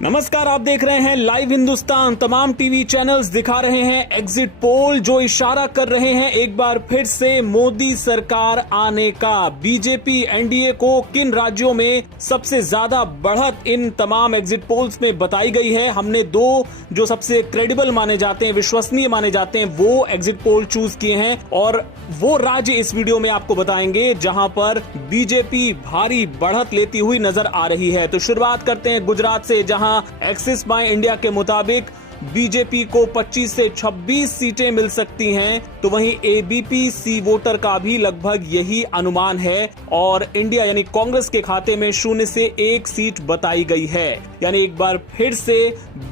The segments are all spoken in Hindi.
नमस्कार, आप देख रहे हैं लाइव हिंदुस्तान। तमाम टीवी चैनल्स दिखा रहे हैं एग्जिट पोल जो इशारा कर रहे हैं एक बार फिर से मोदी सरकार आने का। बीजेपी एनडीए को किन राज्यों में सबसे ज्यादा बढ़त इन तमाम एग्जिट पोल्स में बताई गई है। हमने दो जो सबसे क्रेडिबल माने जाते हैं, विश्वसनीय माने जाते हैं, वो एग्जिट पोल चूज किए हैं और वो राज्य इस वीडियो में आपको बताएंगे जहां पर बीजेपी भारी बढ़त लेती हुई नजर आ रही है। तो शुरुआत करते हैं गुजरात से, जहां एक्सिस माई इंडिया के मुताबिक बीजेपी को 25 से 26 सीटें मिल सकती हैं, तो वहीं एबीपी सी वोटर का भी लगभग यही अनुमान है और इंडिया यानी कांग्रेस के खाते में 0 से 1 सीट बताई गई है। यानी एक बार फिर से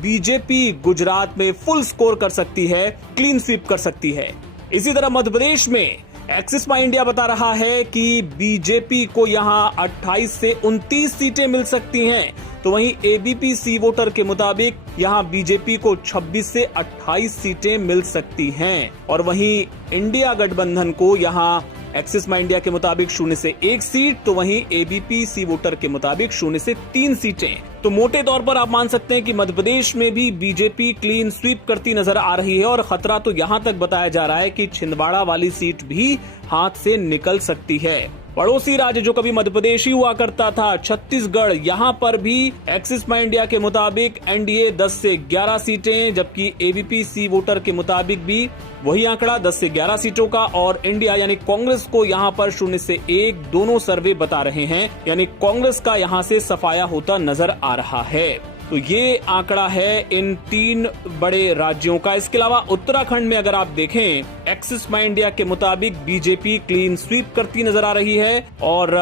बीजेपी गुजरात में फुल स्कोर कर सकती है, क्लीन स्वीप कर सकती है। इसी तरह मध्य प्रदेश में एक्सिस माई इंडिया बता रहा है कि बीजेपी को यहां 28 से 29 सीटें मिल सकती हैं, तो वहीं एबीपी सी वोटर के मुताबिक यहां बीजेपी को 26 से 28 सीटें मिल सकती हैं और वहीं इंडिया गठबंधन को यहां एक्सिस माई इंडिया के मुताबिक 0 से 1 सीट, तो वहीं एबीपी सी वोटर के मुताबिक 0 से 3 सीटें। तो मोटे तौर पर आप मान सकते हैं कि मध्य प्रदेश में भी बीजेपी क्लीन स्वीप करती नजर आ रही है और खतरा तो यहां तक बताया जा रहा है कि छिंदवाड़ा वाली सीट भी हाथ से निकल सकती है। पड़ोसी राज्य जो कभी मध्य प्रदेश ही हुआ करता था, छत्तीसगढ़, यहां पर भी एक्सिस माई इंडिया के मुताबिक एनडीए 10 से 11 सीटें, जबकि एबीपी सी वोटर के मुताबिक भी वही आंकड़ा 10 से 11 सीटों का और इंडिया यानी कांग्रेस को यहां पर 0 से 1 दोनों सर्वे बता रहे हैं, यानी कांग्रेस का यहां से सफाया होता नजर आ रहा है। तो ये आंकड़ा है इन 3 बड़े राज्यों का। इसके अलावा उत्तराखंड में अगर आप देखें, एक्सिस माई इंडिया के मुताबिक बीजेपी क्लीन स्वीप करती नजर आ रही है और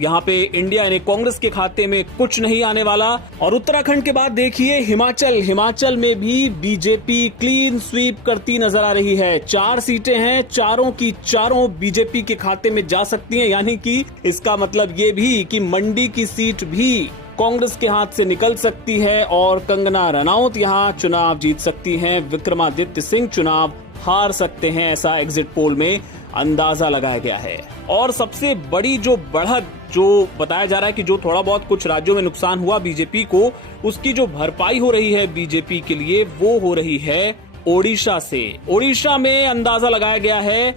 यहाँ पे इंडिया यानी कांग्रेस के खाते में कुछ नहीं आने वाला। और उत्तराखंड के बाद देखिए हिमाचल में भी बीजेपी क्लीन स्वीप करती नजर आ रही है। 4 सीटें हैं, चारों की चारों बीजेपी के खाते में जा सकती हैं, यानी कि इसका मतलब ये भी कि मंडी की सीट भी कांग्रेस के हाथ से निकल सकती है और कंगना रनौत यहां चुनाव जीत सकती हैं, विक्रमादित्य सिंह चुनाव हार सकते हैं, ऐसा एग्जिट पोल में अंदाजा लगाया गया है। और सबसे बड़ी जो बढ़त जो बताया जा रहा है कि जो थोड़ा बहुत कुछ राज्यों में नुकसान हुआ बीजेपी को, उसकी जो भरपाई हो रही है बीजेपी के लिए, वो हो रही है ओडिशा से। ओडिशा में अंदाजा लगाया गया है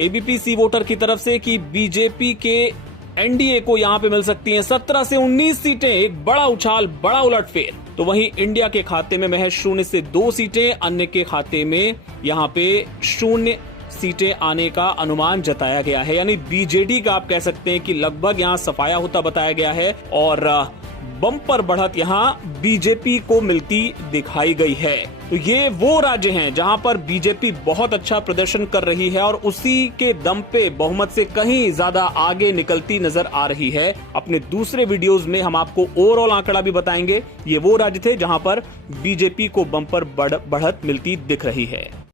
एबीपी सी वोटर की तरफ से कि बीजेपी के एनडीए को यहां पे मिल सकती हैं 17 से 19 सीटें, एक बड़ा उछाल, बड़ा उलटफेर। तो वहीं इंडिया के खाते में महज 0 से 2 सीटें, अन्य के खाते में यहां पे 0 सीटें आने का अनुमान जताया गया है। यानी बीजेडी का आप कह सकते हैं कि लगभग यहां सफाया होता बताया गया है और बम्पर बढ़त यहां बीजेपी को मिलती दिखाई गई है। तो ये वो राज्य हैं जहां पर बीजेपी बहुत अच्छा प्रदर्शन कर रही है और उसी के दम पे बहुमत से कहीं ज्यादा आगे निकलती नजर आ रही है। अपने दूसरे वीडियोस में हम आपको ओवरऑल आंकड़ा भी बताएंगे। ये वो राज्य थे जहां पर बीजेपी को बम्पर बढ़त मिलती दिख रही है।